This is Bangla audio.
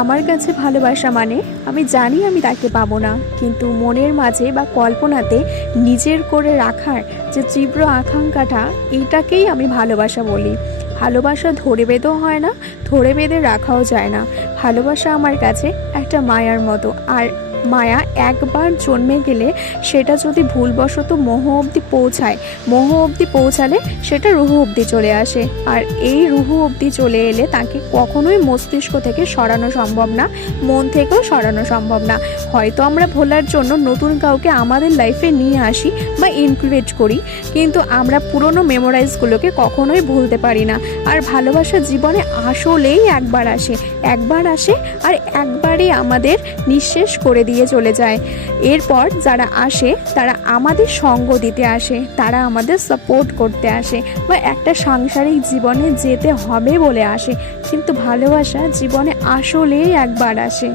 আমার কাছে ভালোবাসা মানে আমি জানি আমি তাকে পাবো না, কিন্তু মনের মাঝে বা কল্পনাতে নিজের করে রাখার যে তীব্র আকাঙ্ক্ষাটা, এটাকেই আমি ভালোবাসা বলি। ভালোবাসা ধরে বেঁধেও হয় না, ধরে বেঁধে রাখাও যায় না। ভালোবাসা আমার কাছে একটা মায়ার মতো। আর মায়া একবার জন্মে গেলে সেটা যদি ভুলবশত মোহ অবধি পৌঁছায়, মোহ অবধি পৌঁছালে সেটা রুহু অবধি চলে আসে। আর এই রুহু অবধি চলে এলে তাকে কখনোই মস্তিষ্ক থেকে সরানো সম্ভব না, মন থেকেও সরানো সম্ভব না। হয়তো আমরা ভোলার জন্য নতুন কাউকে আমাদের লাইফে নিয়ে আসি বা ইনক্লুড করি, কিন্তু আমরা পুরনো মেমোরাইজগুলোকে কখনোই ভুলতে পারি না। আর ভালোবাসা জীবনে আসলেই একবার আসে, একবার আসে আর একবারই আমাদের নিঃশেষ করে দিয়ে চলে যায়। এরপর যারা আসে তারা আমাদের সঙ্গ দিতে আসে, তারা আমাদের সাপোর্ট করতে আসে বা একটা সাংসারিক জীবনে যেতে হবে বলে আসে, কিন্তু ভালোবাসা জীবনে আসলেই একবার আসে।